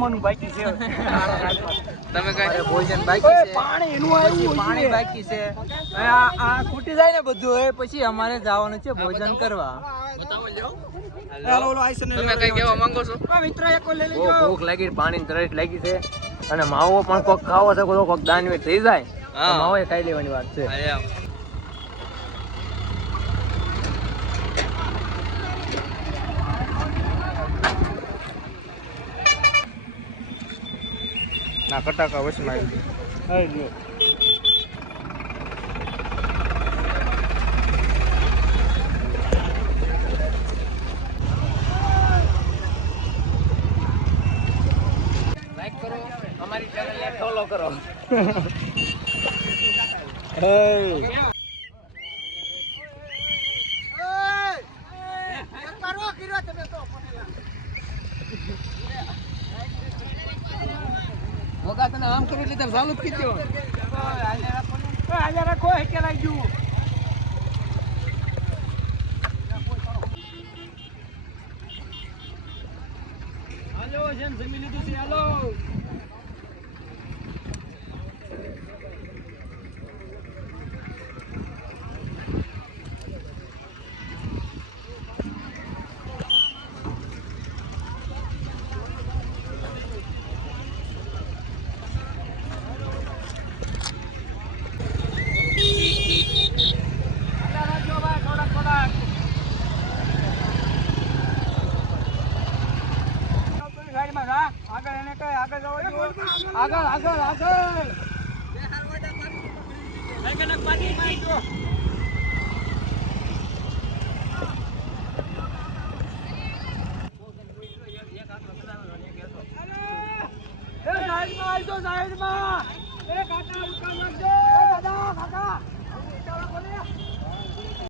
જમવાનું બાકી છે તમે કઈ ભોજન બાકી છે, પાણી એનું આવ્યું પાણી બાકી છે, આ ખૂટી જાય ને બધું હવે પછી અમારે જવાનું છે ભોજન કરવા. તમે કઈ કેવા માંગો છો? મિત્ર એક લઈ બહુ ભૂખ લાગી, પાણી તરસ લાગી છે અને માવો પણ કોક ખાવો છે, કોક દાનવી થઈ જાય તો માવો એ ખાઈ લેવાની વાત છે. ના કટાકા વસમાં આવી ગયો. લાઈક કરો, અમારી ચેનલને ફોલો કરો. મોકા તને આમ કરી લીધા ચાલુ જ કીધું. આજે રાખો કે લાગી ગયું. હાલો જેમ જમી લીધું છે હાલો. આગળ એને કઈ આગળ જવા દો. આગળ આગળ આગળ પાણી મારી દો. સાઈડમાં આવજો સાઈડમાં. કાકા ઉતાર નાખજો. દાદા કાકા ઉતાર નાખો ને.